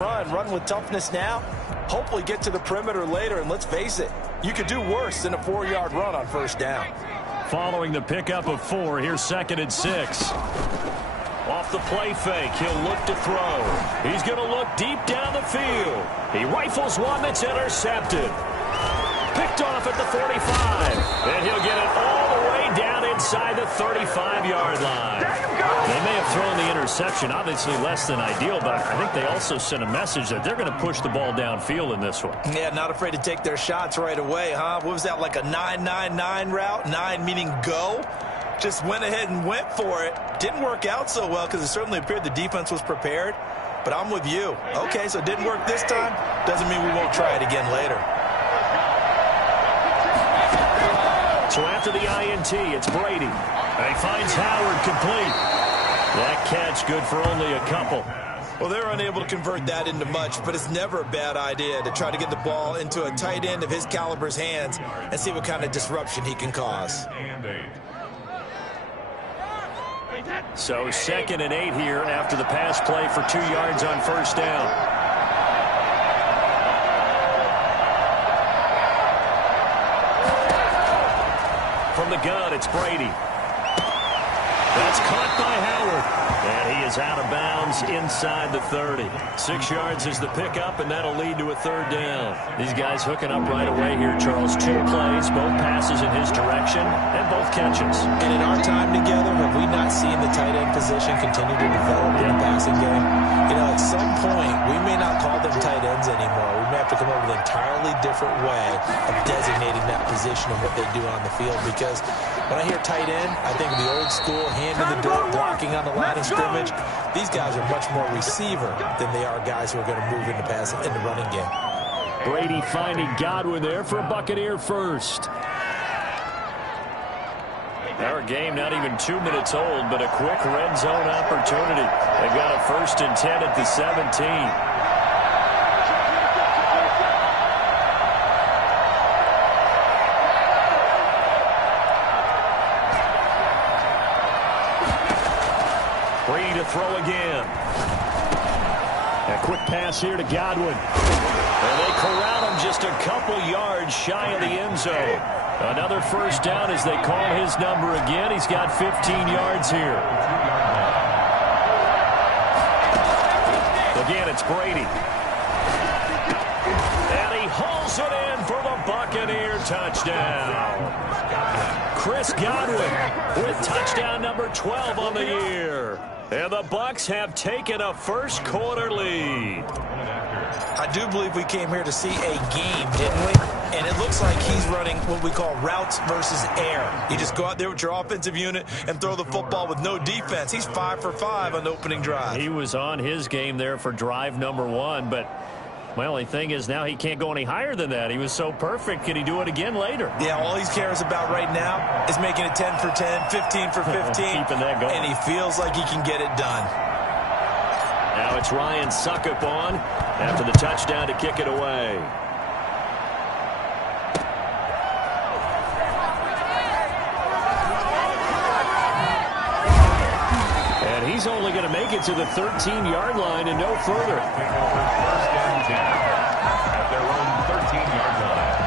Run with toughness now. Hopefully get to the perimeter later, and let's face it, you could do worse than a 4-yard run on first down. Following the pickup of 4, here's 2nd and 6. Off the play fake, he'll look to throw. He's going to look deep down the field. He rifles one that's intercepted. Picked off at the 45. And he'll get it all the way down inside the 35-yard line. They may have thrown the interception, obviously less than ideal, but I think they also sent a message that they're going to push the ball downfield in this one. Yeah, not afraid to take their shots right away, huh? What was that, like a 9-9-9 route? 9 meaning go? Just went ahead and went for it. Didn't work out so well because it certainly appeared the defense was prepared. But I'm with you. Okay, so it didn't work this time. Doesn't mean we won't try it again later. So after the INT, it's Brady. And he finds Howard complete. That catch good for only a couple. Well, they're unable to convert that into much, but it's never a bad idea to try to get the ball into a tight end of his caliber's hands and see what kind of disruption he can cause. So 2nd and 8 here after the pass play for 2 yards on first down. From the gun, it's Brady. That's caught by Howard. And he is out of bounds inside the 30. 6 yards is the pickup, and that'll lead to a 3rd down. These guys hooking up right away here, Charles. 2 plays, both passes in his direction, and both catches. And in our time together, have we not seen the tight end position continue to develop in the passing game? You know, at some point, we may not call them tight ends anymore. We may have to come up with an entirely different way of designating that position and what they do on the field, because when I hear tight end, I think of the old school, hand in the dirt, blocking on the line of scrimmage. These guys are much more receiver than they are guys who are going to move in the running game. Brady finding Godwin there for a Buccaneer first. Our game not even 2 minutes old, but a quick red zone opportunity. They've got a 1st and 10 at the 17. To throw again. A quick pass here to Godwin. And they corral him just a couple yards shy of the end zone. Another 1st down as they call his number again. He's got 15 yards here. Again, it's Brady. And he hauls it in for the Buccaneer touchdown. Chris Godwin with touchdown number 12 on the year. And the Bucs have taken a first-quarter lead. I do believe we came here to see a game, didn't we? And it looks like he's running what we call routes versus air. You just go out there with your offensive unit and throw the football with no defense. He's 5 for 5 on the opening drive. He was on his game there for drive number 1, but my only thing is now he can't go any higher than that. He was so perfect. Can he do it again later? Yeah, all he cares about right now is making it 10 for 10, 15 for 15. Keeping that going. And he feels like he can get it done. Now it's Ryan Suckup on after the touchdown to kick it away. And he's only going to make it to the 13-yard line and no further. First and 10 at their own 13-yard line.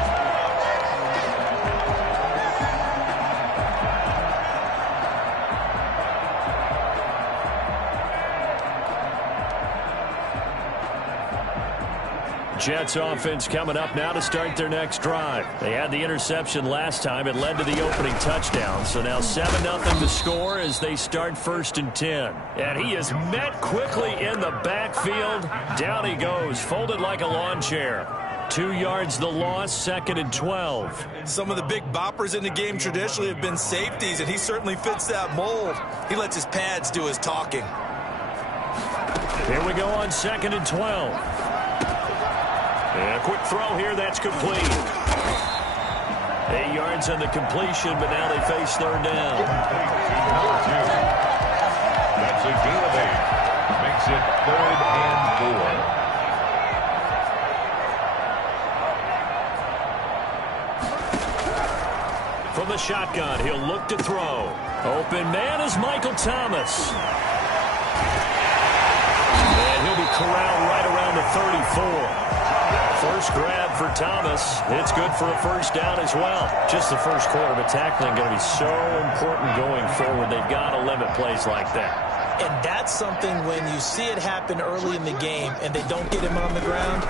Jets offense coming up now to start their next drive. They had the interception last time. It led to the opening touchdown. So now 7-0 to score as they start 1st and 10. And he is met quickly in the backfield. Down he goes, folded like a lawn chair. 2 yards the loss, 2nd and 12. Some of the big boppers in the game traditionally have been safeties, and he certainly fits that mold. He lets his pads do his talking. Here we go on 2nd and 12. And a quick throw here, that's complete. 8 yards on the completion, but now they face 3rd down. That's a gain of 8. Makes it 3rd and 4. From the shotgun, he'll look to throw. Open man is Michael Thomas. And he'll be corralled right around on the 34. First grab for Thomas. It's good for a first down as well. Just the first quarter, but tackling going to be so important going forward. They've got to limit plays like that. And that's something when you see it happen early in the game and they don't get him on the ground,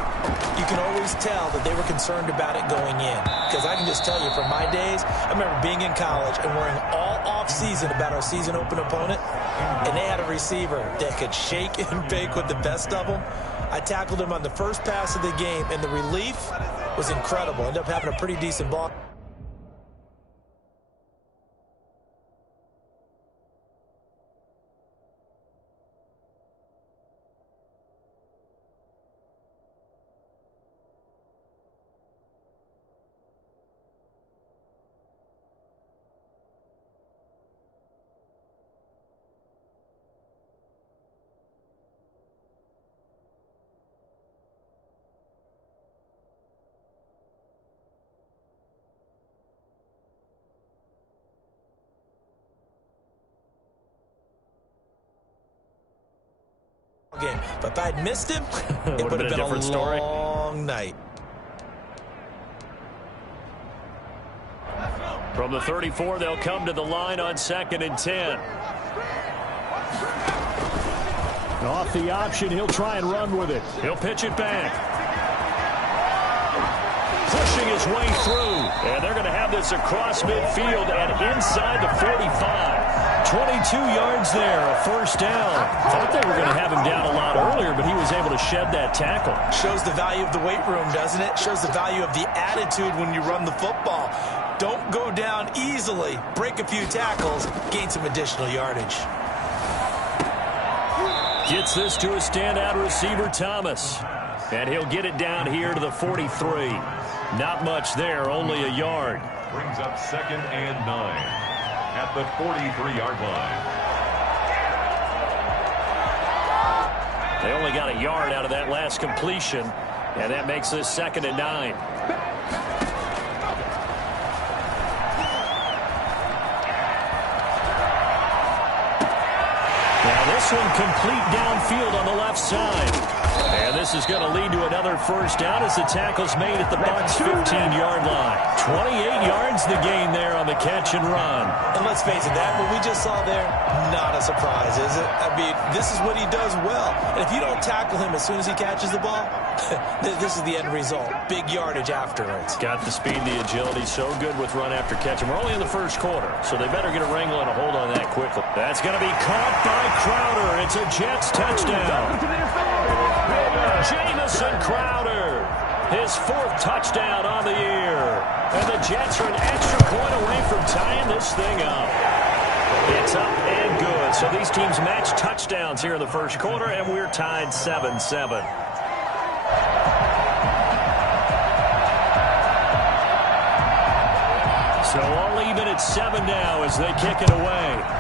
you can always tell that they were concerned about it going in. Because I can just tell you from my days, I remember being in college and worrying all off-season about our season open opponent, and they had a receiver that could shake and bake with the best of them. I tackled him on the first pass of the game, and the relief was incredible. Ended up having a pretty decent ball. Game. But if I'd missed him, it would have been a different story. Long night. From the 34, they'll come to the line on 2nd and 10. Off the option, he'll try and run with it. He'll pitch it back. Pushing his way through. And they're going to have this across midfield and inside the 45. 22 yards there, a first down. Thought they were going to have him down a lot earlier, but he was able to shed that tackle. Shows the value of the weight room, doesn't it? Shows the value of the attitude when you run the football. Don't go down easily. Break a few tackles, gain some additional yardage. Gets this to a standout receiver, Thomas. And he'll get it down here to the 43. Not much there, only a yard. Brings up 2nd and 9 at the 43-yard line. They only got a yard out of that last completion, and that makes this 2nd and 9. Now this one complete downfield on the left side. And this is going to lead to another first down as the tackle's made at the Bucs' 15-yard line. 28 yards the gain there on the catch and run. And let's face it, that what we just saw there, not a surprise, is it? I mean, this is what he does well. And if you don't tackle him as soon as he catches the ball, this is the end result. Big yardage afterwards. Got the speed, the agility, so good with run after catch. And we're only in the first quarter, so they better get a wrangle and a hold on that quickly. That's going to be caught by Crowder. It's a Jets touchdown. Jamison Crowder, his 4th touchdown on the year. And the Jets are an extra point away from tying this thing up. It's up and good. So these teams match touchdowns here in the first quarter, and we're tied 7-7. So all even at 7 now as they kick it away.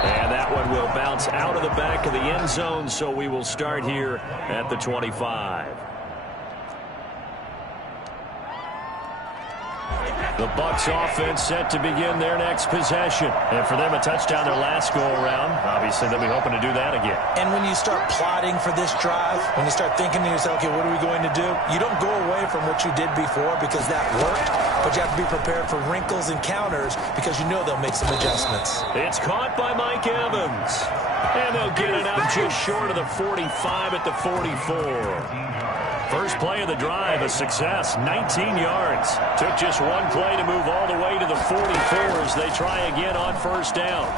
And that one will bounce out of the back of the end zone, so we will start here at the 25. The Bucs offense set to begin their next possession. And for them, a touchdown their last go-around. Obviously, they'll be hoping to do that again. And when you start plotting for this drive, when you start thinking to yourself, okay, what are we going to do? You don't go away from what you did before because that worked, but you have to be prepared for wrinkles and counters because you know they'll make some adjustments. It's caught by Mike Evans. And they'll get it out just short of the 45 at the 44. First play of the drive, a success, 19 yards. Took just one play to move all the way to the 44 as they try again on first down.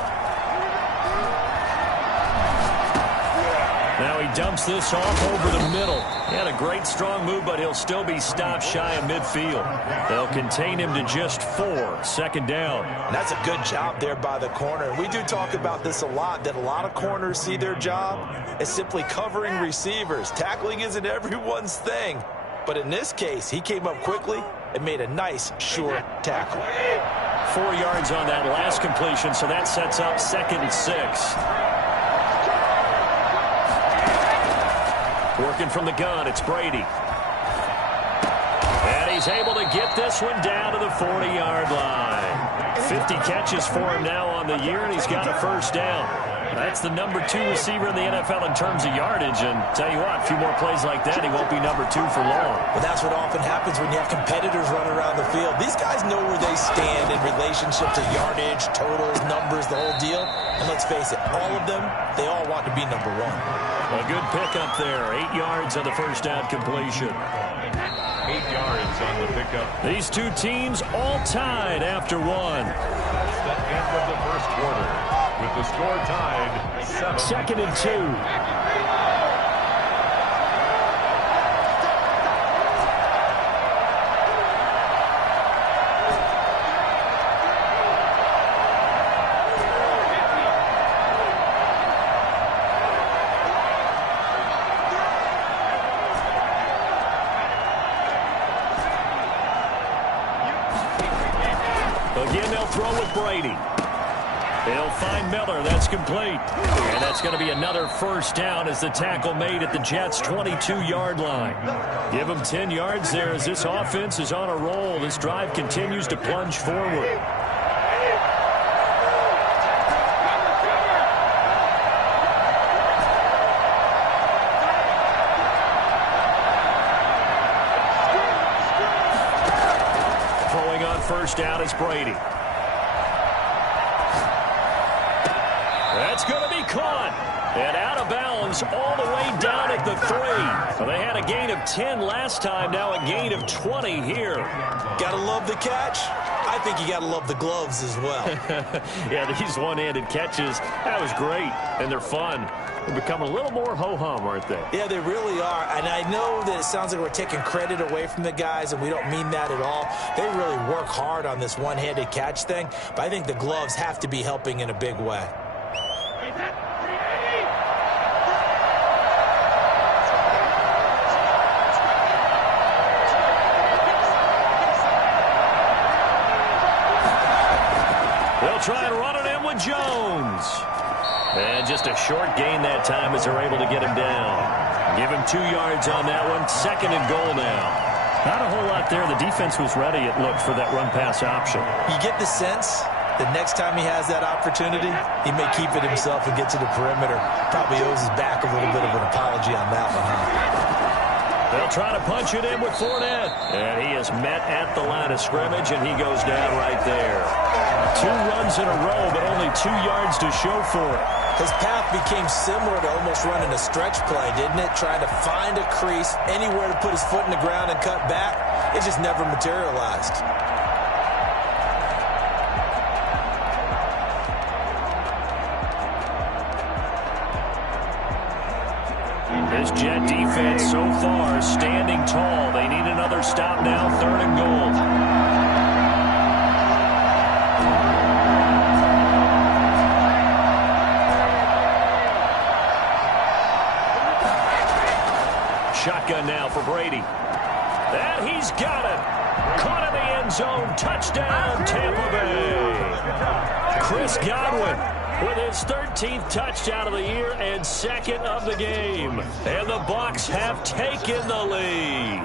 Now he dumps this off over the middle. He had a great strong move, but he'll still be stopped shy of midfield. They'll contain him to just 4, second down. And that's a good job there by the corner. We do talk about this a lot, that a lot of corners see their job as simply covering receivers. Tackling isn't everyone's thing. But in this case, he came up quickly and made a nice, sure tackle. 4 yards on that last completion, so that sets up 2nd and 6. Working from the gun, it's Brady. And he's able to get this one down to the 40-yard line. 50 catches for him now on the year, and he's got a first down. That's the number 2 receiver in the NFL in terms of yardage. And tell you what, a few more plays like that, he won't be number 2 for long. But that's what often happens when you have competitors running around the field. These guys know where they stand in relationship to yardage, totals, numbers, the whole deal. And let's face it, all of them, they all want to be number 1. A good pickup there. 8 yards on the first down completion. 8 yards on the pickup. These two teams all tied after one. That's the end of the first quarter, with the score tied 7. Second and 2. Again, they'll throw with Brady. They'll find Miller. That's complete. And that's going to be another first down as the tackle made at the Jets' 22-yard line. Give them 10 yards there as this offense is on a roll. This drive continues to plunge forward. Throwing on first down is Brady. That's going to be caught. And out of bounds all the way down at the 3. So they had a gain of 10 last time, now a gain of 20 here. Gotta love the catch. I think you gotta love the gloves as well. Yeah, these one-handed catches, that was great. And they're fun. They're becoming a little more ho-hum, aren't they? Yeah, they really are. And I know that it sounds like we're taking credit away from the guys, and we don't mean that at all. They really work hard on this one-handed catch thing, but I think the gloves have to be helping in a big way. They'll try and run it in with Jones. And just a short gain that time as they're able to get him down. Give him 2 yards on that one. Second and goal now. Not a whole lot there. The defense was ready, it looked, for that run-pass option. You get the sense that next time he has that opportunity, he may keep it himself and get to the perimeter. Probably owes his back a little bit of an apology on that one, huh? They'll try to punch it in with Fournette. And he is met at the line of scrimmage, and he goes down right there. 2 runs in a row, but only 2 yards to show for it. His path became similar to almost running a stretch play, didn't it? Trying to find a crease, anywhere to put his foot in the ground and cut back. It just never materialized. This Jet defense so far standing tall. They need another stop now, 3rd and goal. Shotgun now for Brady. And he's got it. Caught in the end zone. Touchdown, Tampa Bay. Chris Godwin with his 13th touchdown of the year and 2nd of the game. And the Bucs have taken the lead.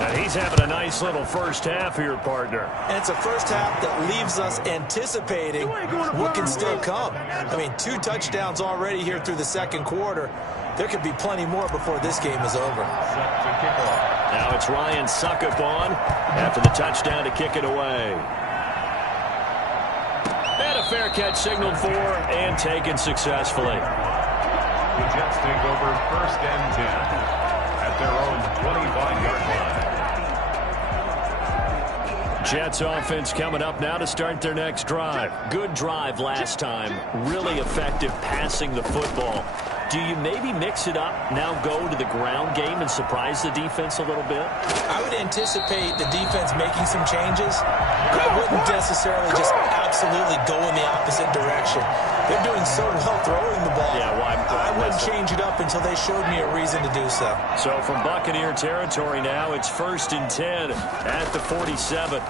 And he's having a nice little first half here, partner. And it's a first half that leaves us anticipating what can still come. I mean, 2 touchdowns already here through the second quarter. There could be plenty more before this game is over. Now it's Ryan Suckup on after the touchdown to kick it away. And a fair catch signaled for and taken successfully. The Jets take over 1st and 10 at their own 25-yard line. Jets offense coming up now to start their next drive. Good drive last time. Really effective passing the football. Do you maybe mix it up, now go to the ground game and surprise the defense a little bit? I would anticipate the defense making some changes, but I wouldn't necessarily just absolutely go in the opposite direction. They're doing so well throwing the ball. Yeah, well, I wouldn't change it up until they showed me a reason to do so. So from Buccaneer territory now, it's 1st and 10 at the 47.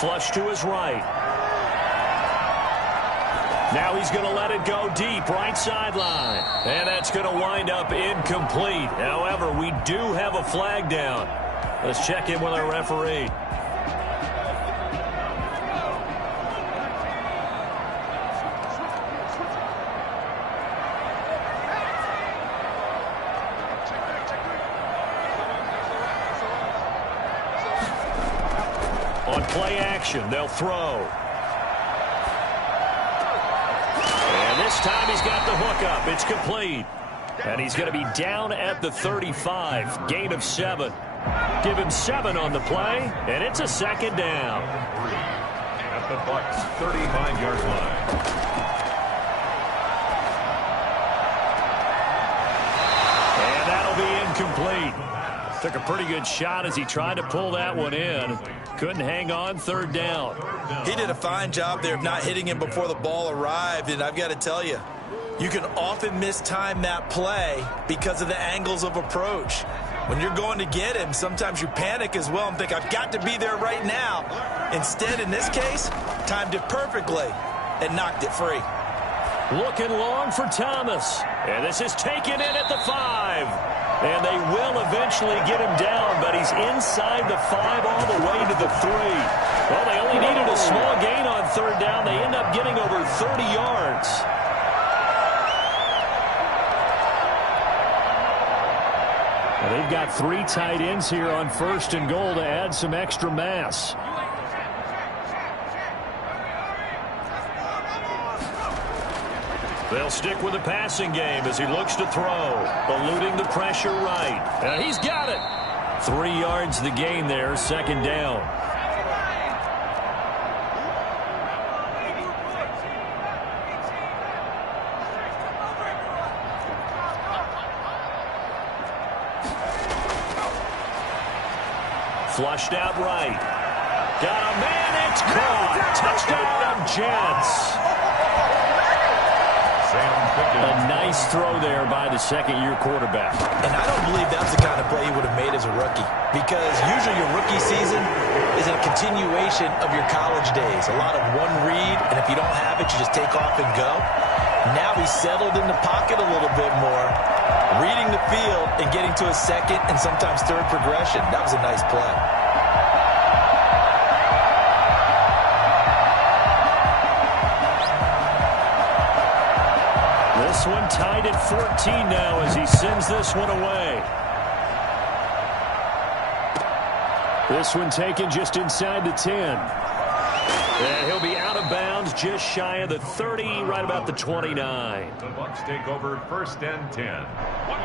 Flush to his right. Now he's going to let it go deep, right sideline. And that's going to wind up incomplete. However, we do have a flag down. Let's check in with our referee. play action. They'll throw. And this time he's got the hook up. It's complete. And he's going to be down at the 35. Gain of 7. Give him 7 on the play, and it's a second down. At the Bucs' 35-yard line. And that'll be incomplete. Took a pretty good shot as he tried to pull that one in. Couldn't hang on, third down. He did a fine job there of not hitting him before the ball arrived, and I've got to tell you, you can often mistime that play because of the angles of approach. When you're going to get him, sometimes you panic as well and think, I've got to be there right now. Instead, in this case, timed it perfectly and knocked it free. Looking long for Thomas. And this is taken in at the 5. And they will eventually get him down, but he's inside the 5 all the way to the 3. Well, they only needed a small gain on third down. They end up getting over 30 yards. Well, they've got 3 tight ends here on 1st and goal to add some extra mass. They'll stick with the passing game as he looks to throw, eluding the pressure right. And he's got it. 3 yards the gain there, second down. Flushed out right. Got a man, it's caught. Touchdown, Jets. A nice throw there by the second-year quarterback. And I don't believe that's the kind of play he would have made as a rookie, because usually your rookie season is a continuation of your college days. A lot of one read, and if you don't have it, you just take off and go. Now he's settled in the pocket a little bit more, reading the field and getting to a second and sometimes third progression. That was a nice play. This one tied at 14 now as he sends this one away. This one taken just inside the 10. And he'll be out of bounds just shy of the 30, right about the 29. The Bucs take over 1st and 10.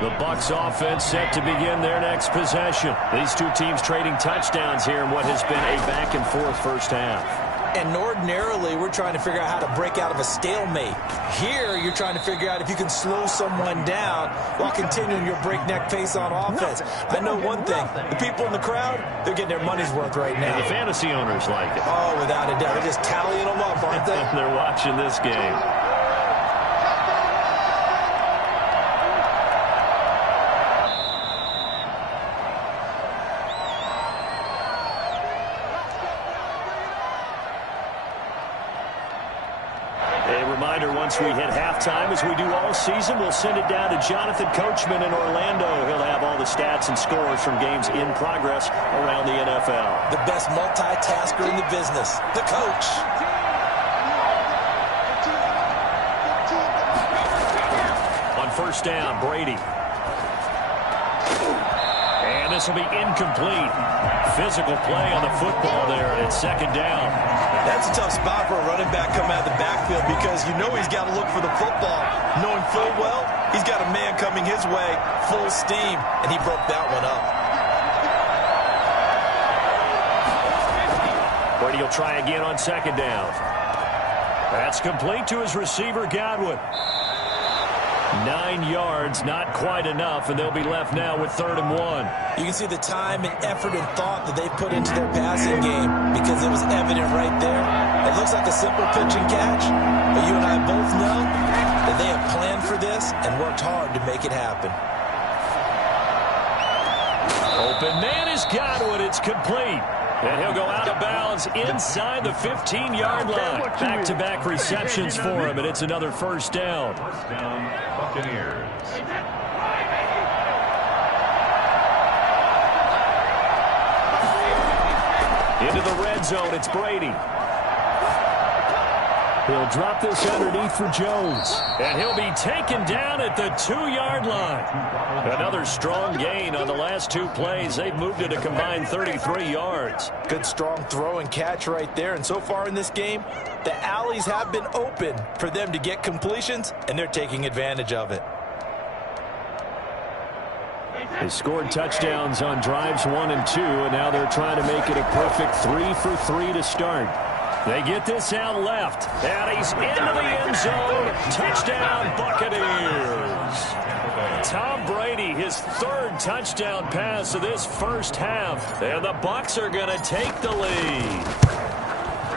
The Bucs offense set to begin their next possession. These two teams trading touchdowns here in what has been a back-and-forth first half. And ordinarily, we're trying to figure out how to break out of a stalemate. Here, you're trying to figure out if you can slow someone down while continuing your breakneck pace on offense. I know one thing. The people in the crowd, they're getting their money's worth right now. And the fantasy owners like it. Oh, without a doubt. They're just tallying them up, aren't they? They're watching this game. Once we hit halftime, as we do all season, we'll send it down to Jonathan Coachman in Orlando. He'll have all the stats and scores from games in progress around the NFL. The best multitasker in the business, the coach. On first down, Brady. And this will be incomplete. Physical play on the football there, and it's second down. That's a tough spot for a running back coming out of the backfield, because you know he's got to look for the football, knowing full well he's got a man coming his way, full steam, and he broke that one up. Brady will try again on second down. That's complete to his receiver, Godwin. 9 yards, not quite enough, and they'll be left now with 3rd and 1. You can see the time and effort and thought that they put into their passing game, because it was evident right there. It looks like a simple pitch and catch, but you and I both know that they have planned for this and worked hard to make it happen. Open man is Godwin. It's complete. And he'll go out of bounds inside the 15-yard line. Back-to-back receptions for him, and it's another first down. First down, Buccaneers. Into the red zone, it's Brady. He'll drop this underneath for Jones. And he'll be taken down at the 2-yard line. Another strong gain on the last 2 plays. They've moved it a combined 33 yards. Good strong throw and catch right there. And so far in this game, the alleys have been open for them to get completions, and they're taking advantage of it. They scored touchdowns on drives 1 and 2, and now they're trying to make it a perfect 3 for 3 to start. They get this out left, and he's into the end zone. Touchdown, Buccaneers. Tom Brady, his 3rd touchdown pass of this first half, and the Bucs are going to take the lead.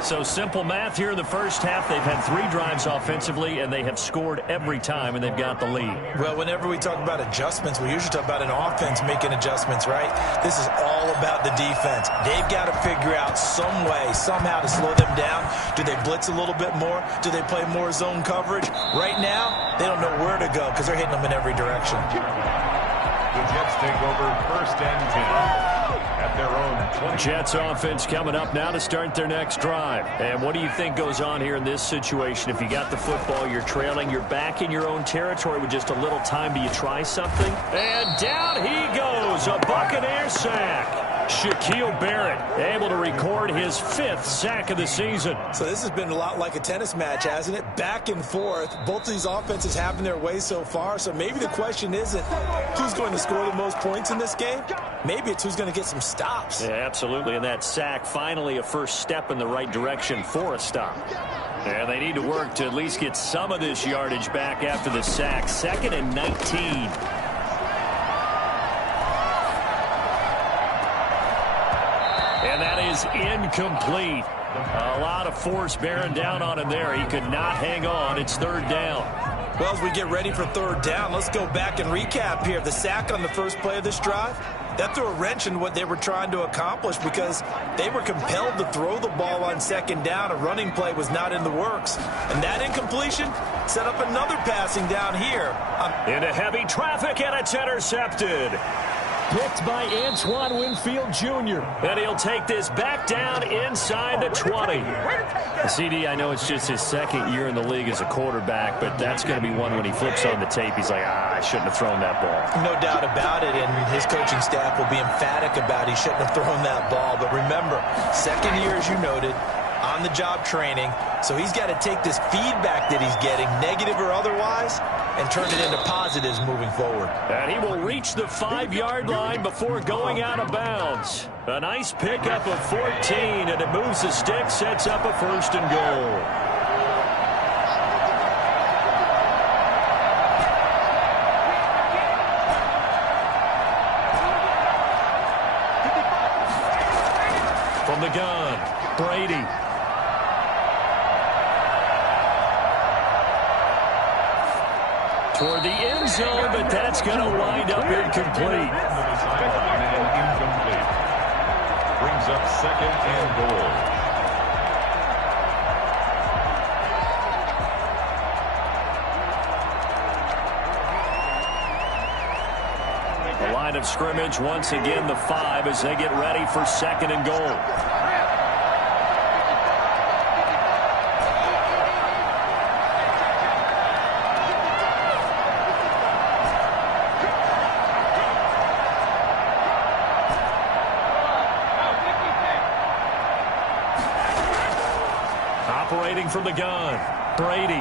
So simple math here in the first half. They've had 3 drives offensively, and they have scored every time, and they've got the lead. Well, whenever we talk about adjustments, we usually talk about an offense making adjustments, right? This is all about the defense. They've got to figure out some way, somehow to slow them down. Do they blitz a little bit more? Do they play more zone coverage? Right now, they don't know where to go because they're hitting them in every direction. The Jets take over 1st and 10. At their own 20. Jets offense coming up now to start their next drive. And what do you think goes on here in this situation? If you got the football, you're trailing, you're back in your own territory with just a little time. Do you try something? And down he goes, a Buccaneer sack. Shaquille Barrett able to record his 5th sack of the season. So this has been a lot like a tennis match, hasn't it? Back and forth. Both of these offenses having their way so far. So maybe the question isn't who's going to score the most points in this game. Maybe it's who's going to get some stops. Yeah, absolutely. And that sack, finally a first step in the right direction for a stop. And they need to work to at least get some of this yardage back after the sack. 2nd and 19. And that is incomplete. A lot of force bearing down on him there. He could not hang on. It's 3rd down. Well, as we get ready for 3rd down, let's go back and recap here. The sack on the first play of this drive, that threw a wrench in what they were trying to accomplish because they were compelled to throw the ball on 2nd down. A running play was not in the works. And that incompletion set up another passing down here. Into heavy traffic, and it's intercepted. Picked by Antoine Winfield Jr. And he'll take this back down inside the 20. CD, I know it's just his 2nd year in the league as a quarterback, but that's going to be one when he flips on the tape. He's like, I shouldn't have thrown that ball. No doubt about it, and his coaching staff will be emphatic about he shouldn't have thrown that ball. But remember, 2nd year, as you noted, on-the-job training. So he's got to take this feedback that he's getting, negative or otherwise, and turn it into positives moving forward. And he will reach the 5-yard line before going out of bounds. A nice pickup of 14, and it moves the stick, sets up a 1st and goal. From the gun, Brady. Toward the end zone, but that's going to wind up incomplete. Incomplete. Brings up 2nd and goal. The line of scrimmage, once again, the 5 as they get ready for 2nd and goal. Operating from the gun, Brady.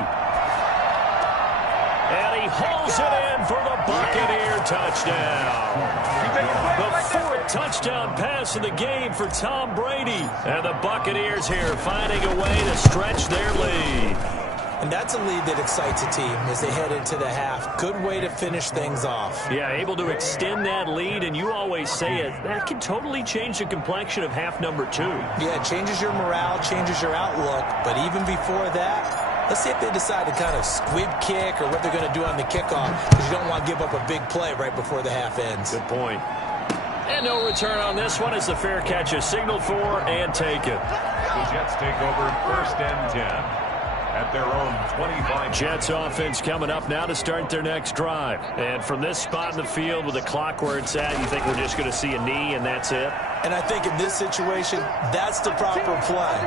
And he hauls it in for the Buccaneer touchdown. The 4th touchdown pass of the game for Tom Brady. And the Buccaneers here finding a way to stretch their lead. And that's a lead that excites a team as they head into the half. Good way to finish things off. Yeah, able to extend that lead, and you always say it, that can totally change the complexion of half number 2. Yeah, it changes your morale, changes your outlook. But even before that, let's see if they decide to kind of squib kick or what they're going to do on the kickoff, because you don't want to give up a big play right before the half ends. Good point. And no return on this one as the fair catch is signaled for and taken. The Jets take over 1st and 10. At their own 25. Jets offense coming up now to start their next drive. And from this spot in the field with the clock where it's at, you think we're just going to see a knee and that's it? And I think in this situation, that's the proper play.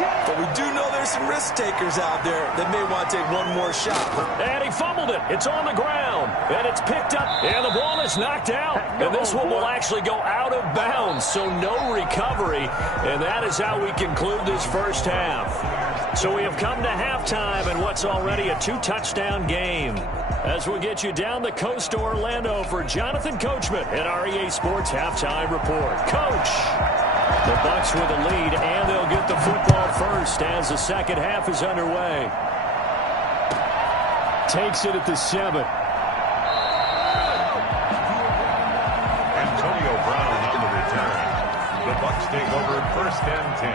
But we do know there's some risk takers out there that may want to take one more shot. And he fumbled it. It's on the ground. And it's picked up. And the ball is knocked out. And this one will actually go out of bounds. So no recovery. And that is how we conclude this first half. So we have come to halftime in what's already a 2-touchdown game. As we get you down the coast to Orlando for Jonathan Coachman at our EA Sports Halftime Report. Coach! The Bucs with a lead, and they'll get the football first as the second half is underway. Takes it at the 7. Antonio Brown on the return. The Bucs take over first and 10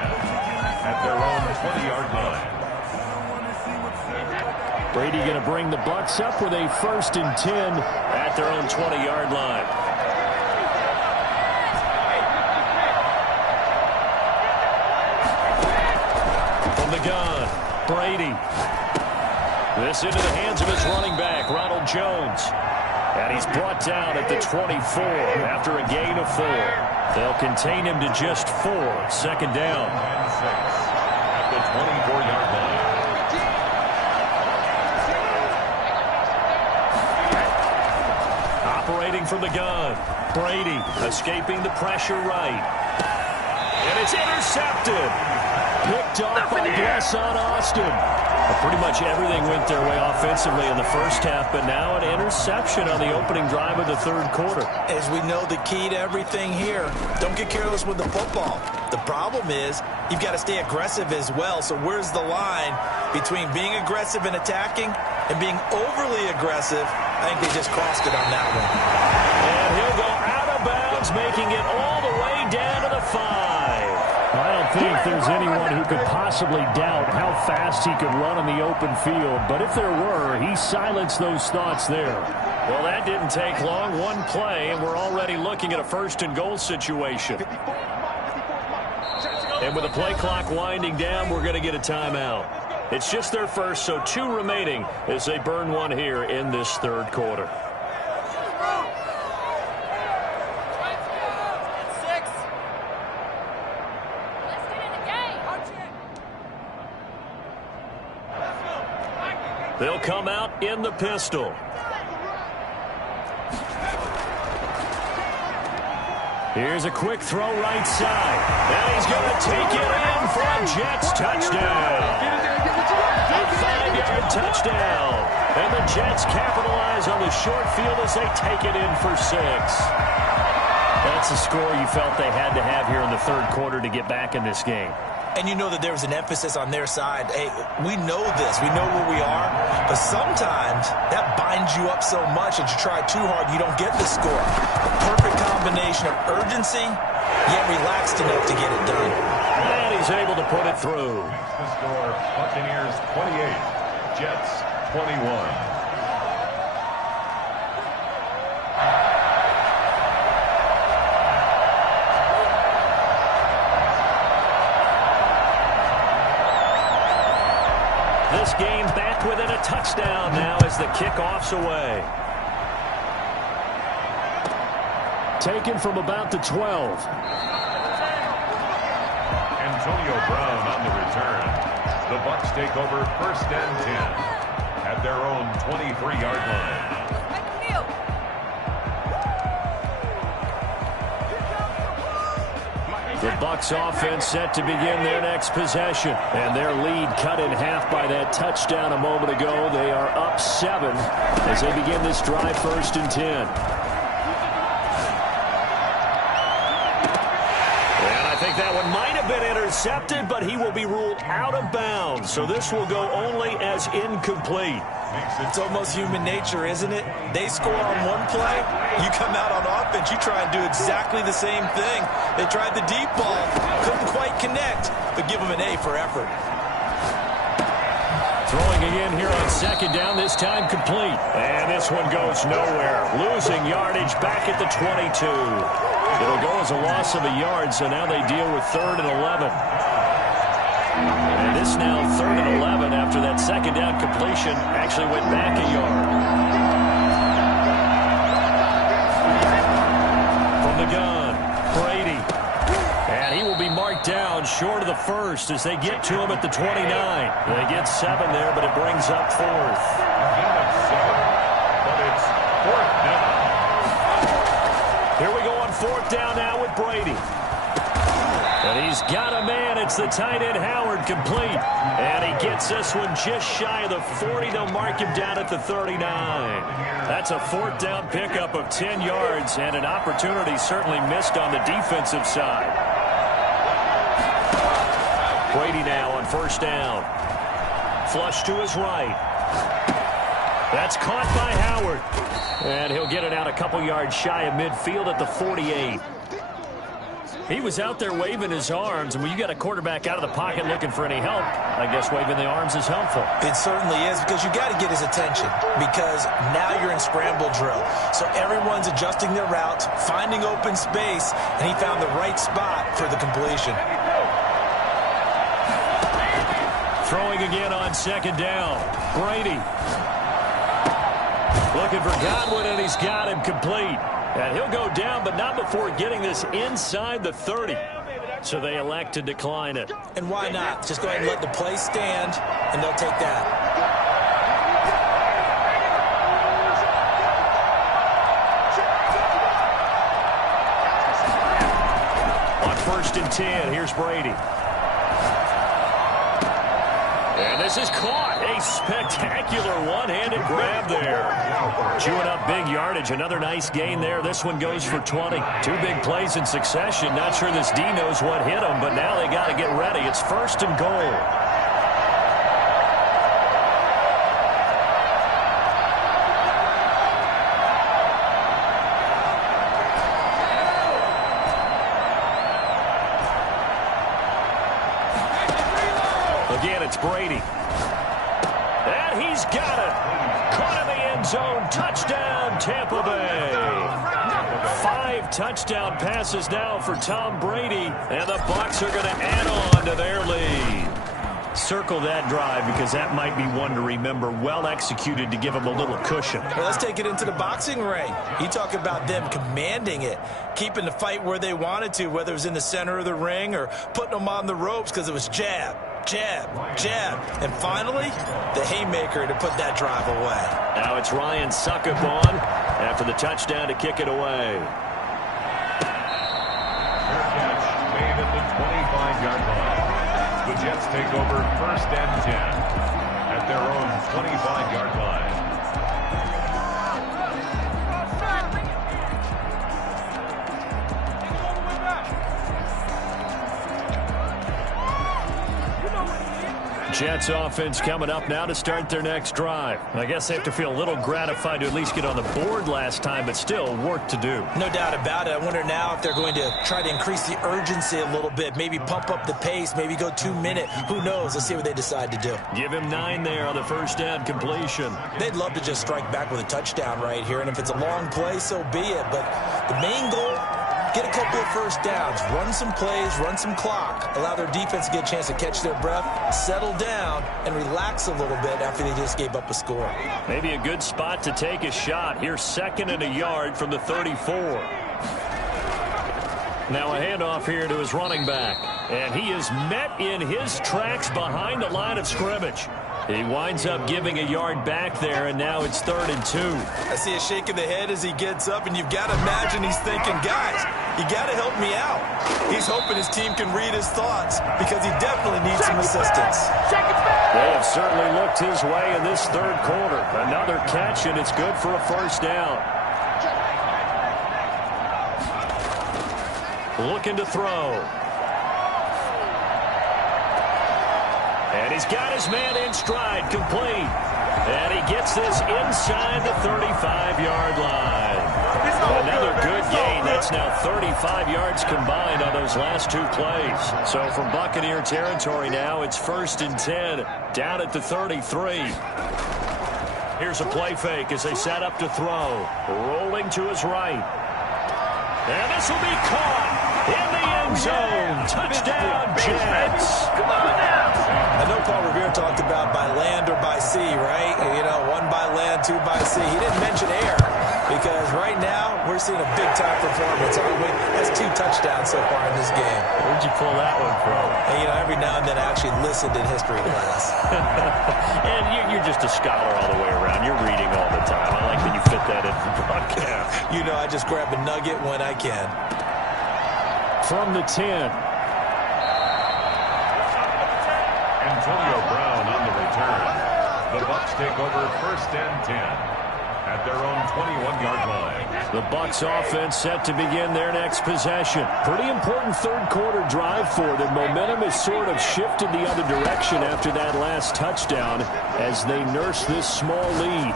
at their own 20-yard line. Brady going to bring the Bucs up with a first and 10 at their own 20-yard line. From the gun, Brady. This into the hands of his running back, Ronald Jones. And he's brought down at the 24 after a gain of 4. They'll contain him to just 4. Second down. And 6 at the 24-yard line. Operating from the gun, Brady escaping the pressure right. And it's intercepted. Picked off by Deshaun Austin. Pretty much everything went their way offensively in the first half, but now an interception on the opening drive of the third quarter. As we know, the key to everything here, don't get careless with the football. The problem is you've got to stay aggressive as well. So where's the line between being aggressive and attacking and being overly aggressive? I think they just crossed it on that one. And he'll go out of bounds, making it all the way down to the 5. I don't think there's anyone who could possibly doubt how fast he could run on the open field. But if there were, he silenced those thoughts there. Well, that didn't take long. One play, and we're already looking at a first-and-goal situation. And with the play clock winding down, we're going to get a timeout. It's just their first, so 2 remaining as they burn one here in this third quarter. They'll come out in the pistol. Here's a quick throw right side. And he's going to take it in for a Jets touchdown. A 5-yard touchdown. And the Jets capitalize on the short field as they take it in for 6. That's the score you felt they had to have here in the third quarter to get back in this game. And you know that there was an emphasis on their side. Hey, we know this. We know where we are. But sometimes that binds you up so much that you try too hard, you don't get the score. A perfect combination of urgency, yet relaxed enough to get it done. And he's able to put it through. Makes the score Buccaneers 28, Jets 21. This game back within a touchdown now as the kickoff's away. Taken from about the 12. Antonio Brown on the return. The Bucs take over first and 10 at their own 23-yard line. The Bucs offense set to begin their next possession. And their lead cut in half by that touchdown a moment ago. They are up 7 as they begin this drive first and 10. And I think that one might have been intercepted, but he will be ruled out of bounds. So this will go only as incomplete. It's almost human nature, isn't it? They score on one play, you come out on offense, you try and do exactly the same thing. They tried the deep ball, couldn't quite connect, but give them an A for effort. Throwing again here on second down, this time complete. And this one goes nowhere. Losing yardage back at the 22. It'll go as a loss of a yard, so now they deal with 3rd and 11. And this now 3rd and 11 after that second down completion actually went back a yard. From the gun, Brady. And he will be marked down short of the first as they get to him at the 29. They get 7 there, but it brings up 4th. But it's 4th down. Here we go on 4th down now with Brady. And he's got a man. It's the tight end, Howard, complete. And he gets this one just shy of the 40. They'll mark him down at the 39. That's a 4th down pickup of 10 yards and an opportunity certainly missed on the defensive side. Brady now on 1st down. Flush to his right. That's caught by Howard. And he'll get it out a couple yards shy of midfield at the 48. He was out there waving his arms, and when you got a quarterback out of the pocket looking for any help, I guess waving the arms is helpful. It certainly is, because you got to get his attention, because now you're in scramble drill. So everyone's adjusting their routes, finding open space, and he found the right spot for the completion. Throwing again on 2nd down. Brady. Looking for Godwin, and he's got him complete. And he'll go down, but not before getting this inside the 30. So they elect to decline it. And why not? Just go ahead and let the play stand, and they'll take that. On 1st and 10, here's Brady. And this is caught. A spectacular one-handed grab there. Chewing up big yardage. Another nice gain there. This one goes for 20. 2 big plays in succession. Not sure this D knows what hit him, but now they got to get ready. It's 1st and goal. Again, it's Brady. And he's got it. Caught in the end zone. Touchdown, Tampa Bay. 5 touchdown passes now for Tom Brady. And the Bucs are going to add on to their lead. Circle that drive, because that might be one to remember. Well executed to give them a little cushion. Well, let's take it into the boxing ring. You talk about them commanding it, keeping the fight where they wanted to, whether it was in the center of the ring or putting them on the ropes, because it was jab, jab, jab. And finally, the haymaker to put that drive away. Now it's Ryan Suckup on after the touchdown to kick it away. Fair catch made at the 25-yard line. The Jets take over 1st and 10 at their own 25-yard line. Jets offense coming up now to start their next drive. I guess they have to feel a little gratified to at least get on the board last time, but still work to do. No doubt about it. I wonder now if they're going to try to increase the urgency a little bit, maybe pump up the pace, maybe go 2-minute. Who knows? Let's see what they decide to do. Give him 9 there on the 1st down completion. They'd love to just strike back with a touchdown right here, and if it's a long play, so be it. But the main goal, get a couple of 1st downs, run some plays, run some clock, allow their defense to get a chance to catch their breath, settle down, and relax a little bit after they just gave up a score. Maybe a good spot to take a shot. Here's 2nd and a yard from the 34. Now a handoff here to his running back. And he is met in his tracks behind the line of scrimmage. He winds up giving a yard back there, and now it's 3rd and 2. I see a shake of the head as he gets up, and you've got to imagine he's thinking, guys, you got to help me out. He's hoping his team can read his thoughts, because he definitely needs some assistance. They have certainly looked his way in this 3rd quarter. Another catch, and it's good for a 1st down. Looking to throw. And he's got his man in stride, complete. And he gets this inside the 35-yard line. Another good gain. That's now 35 yards combined on those last 2 plays. So from Buccaneer territory now, it's 1st and 10, down at the 33. Here's a play fake as they set up to throw. Rolling to his right. And this will be caught in the end zone. Touchdown, Jets. Come on now. I know Paul Revere talked about by land or by sea, right? You know, 1 by land, 2 by sea. He didn't mention air. Because right now, we're seeing a big-time performance, aren't we? That's 2 touchdowns so far in this game. Where'd you pull that one from? And, you know, every now and then I actually listened in history class. And you're just a scholar all the way around. You're reading all the time. I like that you fit that in the broadcast. You know, I just grab a nugget when I can. From the 10. Antonio Brown on the return. The Bucs take over 1st and 10 at their own 21-yard line. The Bucs offense set to begin their next possession. Pretty important third-quarter drive for them. Momentum has sort of shifted the other direction after that last touchdown as they nurse this small lead.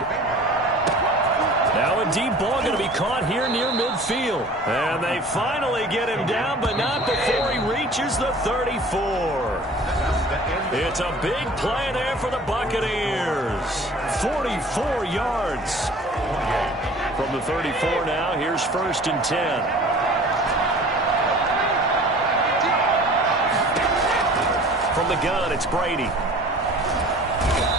Now a deep ball going to be caught here near midfield. And they finally get him down, but not before he reaches the 34. It's a big play there for the Buccaneers. 44 yards. From the 34 now, here's 1st and 10. From the gun, it's Brady.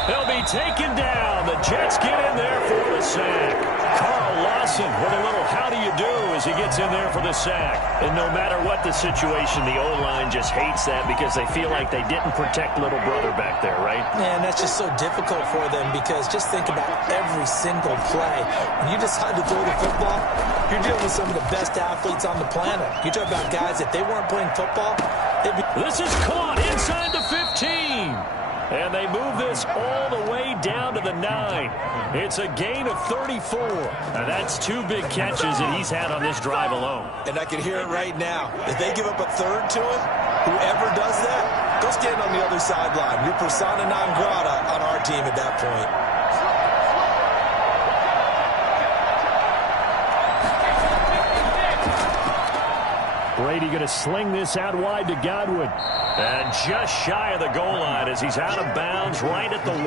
He'll be taken down. The Jets get in there for the sack. Carl Lawson with a little how do you do as he gets in there for the sack. And no matter what the situation, the O-line just hates that because they feel like they didn't protect little brother back there, right? Man, that's just so difficult for them because just think about every single play. When you decide to throw the football, you're dealing with some of the best athletes on the planet. You talk about guys, if they weren't playing football, they'd be... This is caught inside the 15. And they move this all the way down to the 9. It's a gain of 34. And that's 2 big catches that he's had on this drive alone. And I can hear it right now. If they give up a 3rd to him, whoever does that, go stand on the other sideline. You're persona non grata on our team at that point. Brady going to sling this out wide to Godwin. And just shy of the goal line as he's out of bounds right at the 1.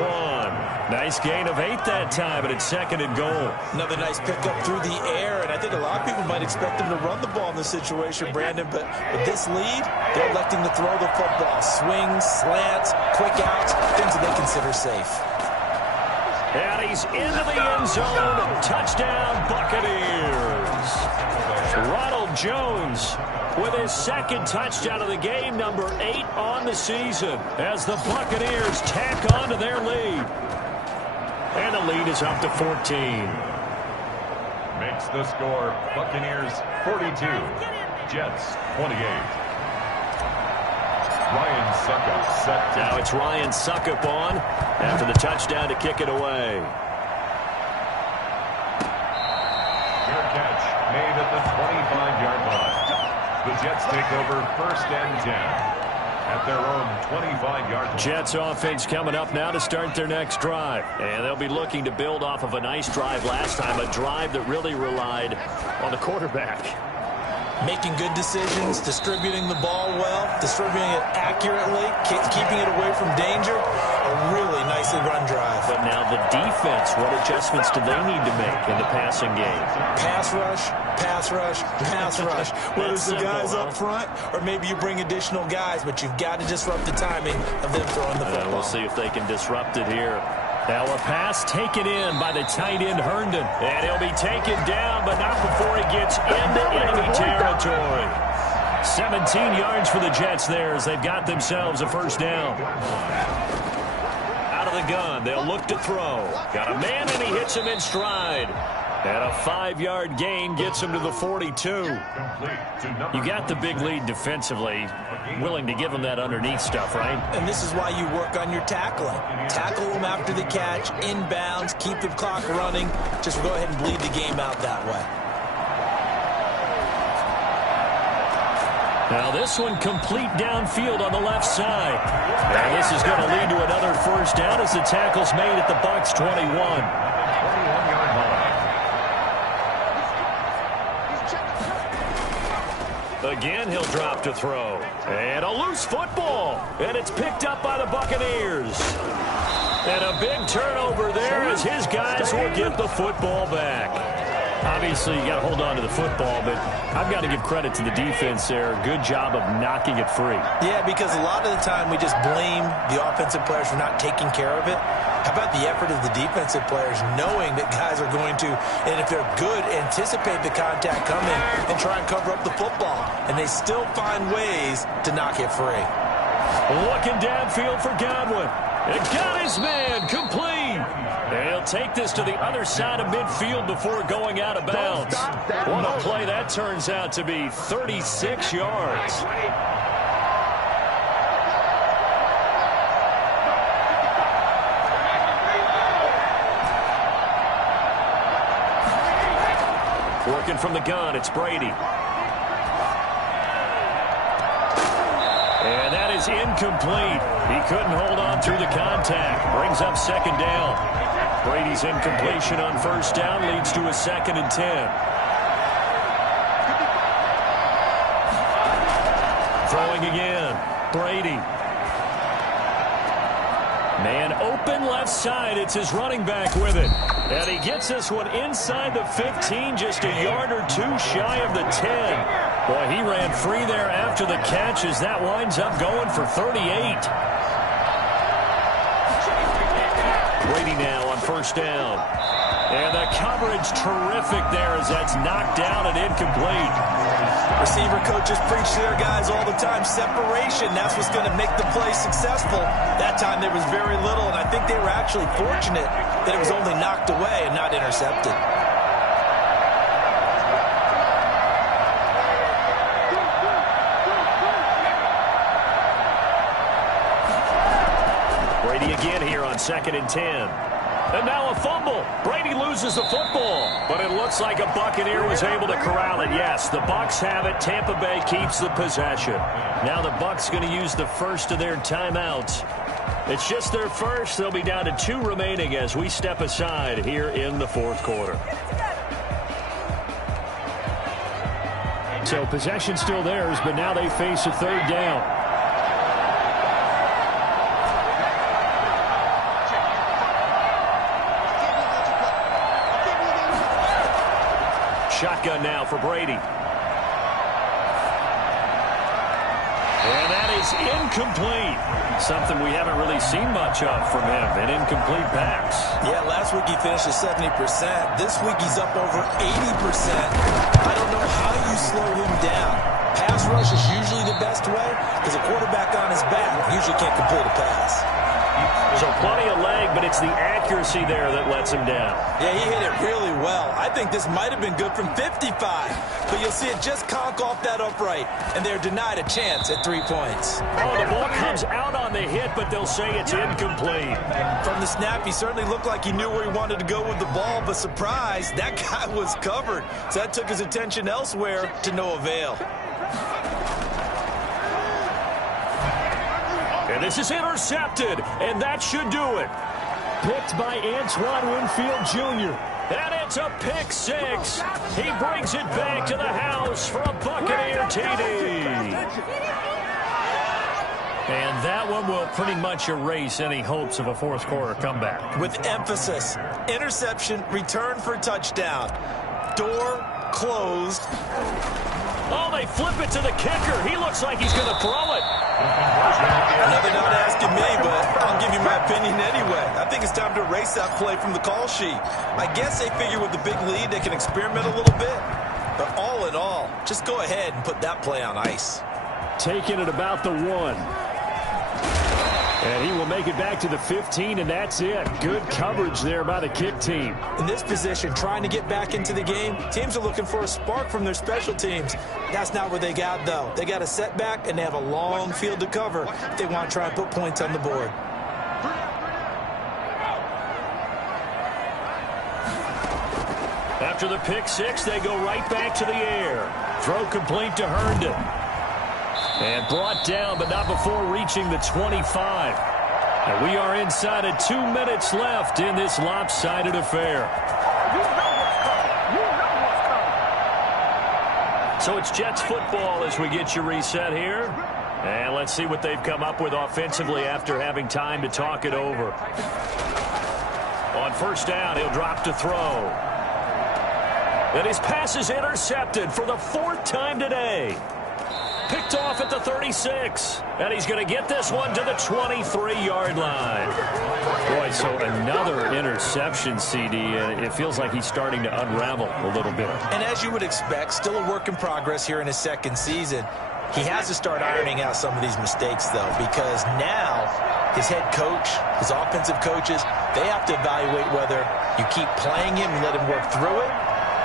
Nice gain of 8 that time, but it's 2nd and goal. Another nice pickup through the air, and I think a lot of people might expect him to run the ball in this situation, Brandon, but with this lead, they're electing to throw the football. Swings, slants, quick outs, things that they consider safe. And he's into the end zone. Touchdown, Buccaneers. Ronald Jones with his 2nd touchdown of the game, number 8 on the season, as the Buccaneers tack on to their lead. And the lead is up to 14. Makes the score Buccaneers 42, Jets 28. Ryan Suckup set. Now it's Ryan Suckup on after the touchdown to kick it away. Fair catch made at the 25-yard line. The Jets take over 1st and 10 at their own 25-yard line. Jets offense coming up now to start their next drive. And they'll be looking to build off of a nice drive last time, a drive that really relied on the quarterback. Making good decisions, distributing the ball well, distributing it accurately, keeping it away from danger. A really nicely run drive. But now the defense, what adjustments do they need to make in the passing game? Pass rush, pass rush, pass rush. Whether it's the guys up front or maybe you bring additional guys, but you've got to disrupt the timing of them throwing the football. We'll see if they can disrupt it here. Now a pass taken in by the tight end Herndon. And he'll be taken down, but not before he gets into enemy territory. 17 yards for the Jets there as they've got themselves a 1st down. Out of the gun, they'll look to throw. Got a man and he hits him in stride. And a 5-yard gain gets him to the 42. You got the big lead defensively. Willing to give them that underneath stuff, right? And this is why you work on your tackling. Tackle them after the catch, inbounds, keep the clock running. Just go ahead and bleed the game out that way. Now this one complete downfield on the left side. And this is going to lead to another 1st down as the tackle's made at the Bucs 21. 21-yard line. Again, he'll drop to throw. And a loose football. And it's picked up by the Buccaneers. And a big turnover there as his guys will get the football back. Obviously, you got to hold on to the football, but I've got to give credit to the defense there. Good job of knocking it free. Yeah, because a lot of the time we just blame the offensive players for not taking care of it. How about the effort of the defensive players knowing that guys are going to, and if they're good, anticipate the contact coming and try and cover up the football. And they still find ways to knock it free. Looking downfield for Godwin. And got his man complete. And he'll take this to the other side of midfield before going out of bounds. What a play that turns out to be. 36 yards. Working from the gun, it's Brady. And that is incomplete. He couldn't hold on through the contact. Brings up second down. Brady's incompletion on first down leads to a 2nd and 10. Throwing again. Brady. Man open left side. It's his running back with it. And he gets this one inside the 15, just a yard or two shy of the 10. Boy, he ran free there after the catch as that winds up going for 38. Brady now on first down. And the coverage terrific there as that's knocked down and incomplete. Receiver coaches preach to their guys all the time. Separation, that's what's going to make the play successful. That time there was very little, and I think they were actually fortunate that it was only knocked away and not intercepted. Brady again here on 2nd and 10. And now a fumble. Brady loses the football, but it looks like a Buccaneer was able to corral it. Yes, the Bucs have it. Tampa Bay keeps the possession. Now the Bucs going to use the first of their timeouts. It's just their first. They'll be down to 2 remaining as we step aside here in the 4th quarter. So possession still theirs, but now they face a 3rd down. Shotgun now for Brady. And that is incomplete. Something we haven't really seen much of from him, an incomplete pass. Yeah, last week he finished at 70%. This week he's up over 80%. I don't know how you slow him down. Pass rush is usually the best way because a quarterback on his back usually can't complete a pass. So plenty of leg, but it's the accuracy there that lets him down. Yeah, he hit it really well. I think this might have been good from 55, but you'll see it just conk off that upright, and they're denied a chance at 3 points. Oh, the ball comes out on the hit, but they'll say it's incomplete. From the snap, he certainly looked like he knew where he wanted to go with the ball, but surprise, that guy was covered. So that took his attention elsewhere to no avail. And this is intercepted, and that should do it. Picked by Antoine Winfield Jr. And it's a pick 6. He brings it back to the house for a Buccaneer TD. And that one will pretty much erase any hopes of a 4th quarter comeback. With emphasis, interception, return for touchdown. Door closed. Oh, they flip it to the kicker. He looks like he's going to throw it. I know they're not asking me, but I'll give you my opinion anyway. I think it's time to erase that play from the call sheet. I guess they figure with the big lead they can experiment a little bit. But all in all, just go ahead and put that play on ice. Taking it about the 1. And he will make it back to the 15, and that's it. Good coverage there by the kick team. In this position, trying to get back into the game, teams are looking for a spark from their special teams. That's not what they got, though. They got a setback, and they have a long field to cover if they want to try and put points on the board. After the pick 6, they go right back to the air. Throw complete to Herndon. And brought down, but not before reaching the 25. And we are inside of 2 minutes left in this lopsided affair. So it's Jets football as we get you reset here. And let's see what they've come up with offensively after having time to talk it over. On first down, he'll drop to throw. And his pass is intercepted for the 4th time today. Picked off at the 36. And he's going to get this one to the 23-yard line. Boy, so another interception, CD. It feels like he's starting to unravel a little bit. And as you would expect, still a work in progress here in his second season. He has to start ironing out some of these mistakes, though, because now his head coach, his offensive coaches, they have to evaluate whether you keep playing him and let him work through it,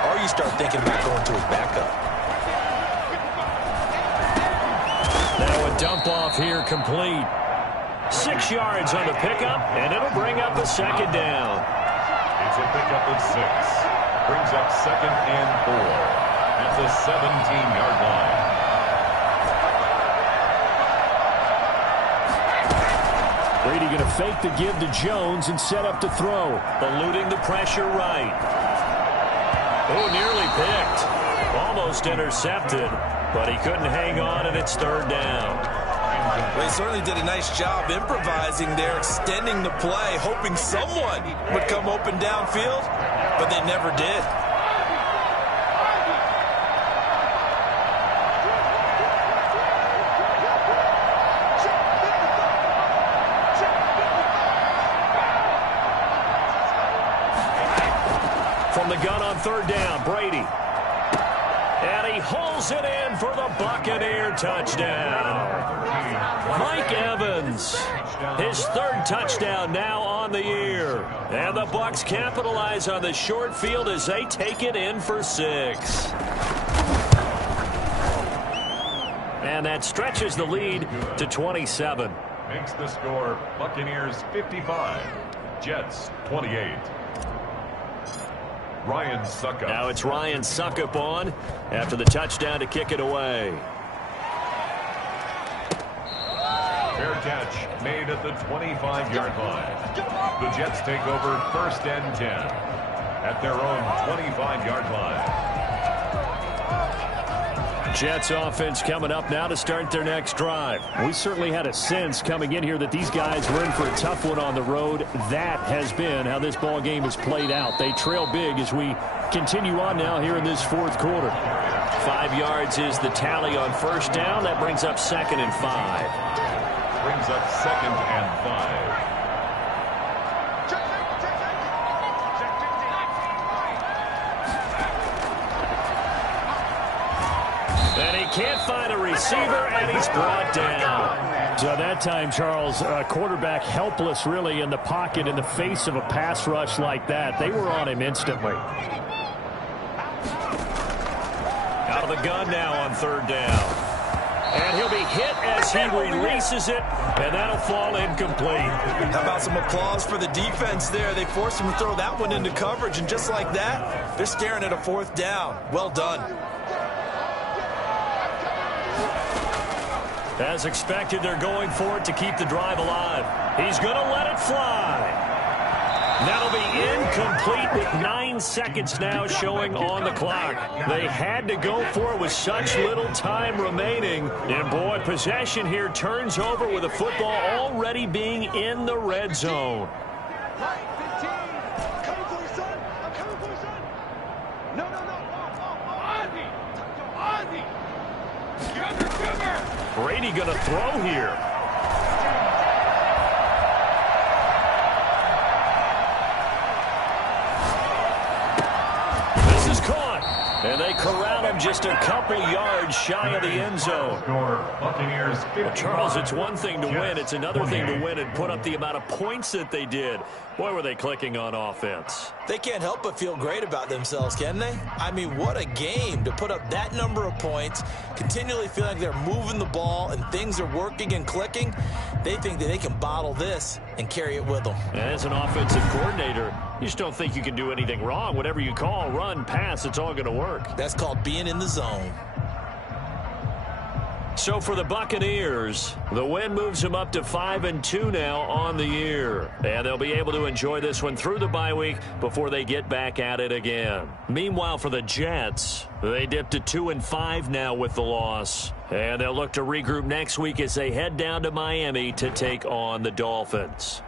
or you start thinking about going to his backup. Now a dump off here complete. 6 yards on the pickup, and it'll bring up a second down. It's a pickup of 6. Brings up 2nd and 4 at the 17-yard line. Brady going to fake the give to Jones and set up to throw. Eluding the pressure right. Oh, nearly picked. Almost intercepted, but he couldn't hang on, and it's 3rd down. Well, he certainly did a nice job improvising there, extending the play, hoping someone would come open downfield, but they never did. From the gun on 3rd down, Brady. And he hauls it in for the Buccaneer touchdown. Mike Evans, his 3rd touchdown now on the year. And the Bucs capitalize on the short field as they take it in for 6. And that stretches the lead to 27. Makes the score Buccaneers 55, Jets 28. Ryan Suckup. Now it's Ryan Suckup on after the touchdown to kick it away. Fair catch made at the 25-yard line. The Jets take over 1st and 10 at their own 25-yard line. Jets offense coming up now to start their next drive. We certainly had a sense coming in here that these guys were in for a tough one on the road. That has been how this ball game has played out. They trail big as we continue on now here in this 4th quarter. 5 yards is the tally on 1st down. That brings up 2nd and 5. Brings up 2nd and 5. And he can't find a receiver, and he's brought down. So that time, Charles, quarterback helpless really in the pocket in the face of a pass rush like that. They were on him instantly. Out of the gun now on 3rd down. And he'll be hit as he releases it, and that'll fall incomplete. How about some applause for the defense there? They forced him to throw that one into coverage, and just like that, they're staring at a 4th down. Well done. As expected, they're going for it to keep the drive alive. He's going to let it fly. That'll be incomplete with 9 seconds now showing on the clock. They had to go for it with such little time remaining. And, boy, possession here turns over with the football already being in the red zone. Brady going to throw here. This is caught. And they corral him just a couple yards shy of the end zone. Well, Charles, it's one thing to win. It's another thing to win and put up the amount of points that they did. Boy, were they clicking on offense. They can't help but feel great about themselves, can they? I mean, what a game to put up that number of points, continually feel like they're moving the ball and things are working and clicking. They think that they can bottle this and carry it with them. As an offensive coordinator, you just don't think you can do anything wrong. Whatever you call, run, pass, it's all going to work. That's called being in the zone. So for the Buccaneers, the win moves them up to 5-2 now on the year. And they'll be able to enjoy this one through the bye week before they get back at it again. Meanwhile, for the Jets, they dipped to 2-5 now with the loss. And they'll look to regroup next week as they head down to Miami to take on the Dolphins.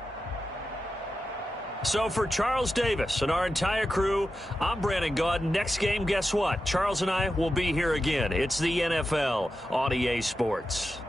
So for Charles Davis and our entire crew, I'm Brandon Gaudin. Next game, guess what? Charles and I will be here again. It's the NFL on EA Sports.